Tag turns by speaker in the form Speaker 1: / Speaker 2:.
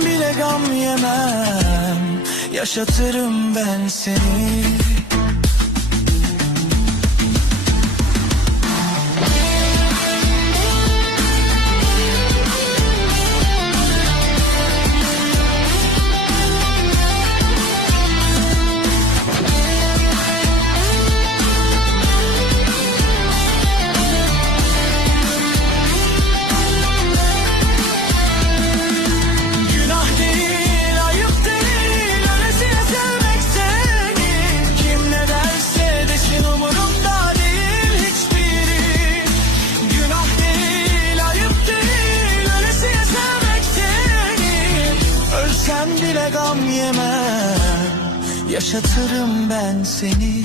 Speaker 1: bile gam yemem. Yaşatırım ben seni. Bile gam yemem. Yaşatırım ben seni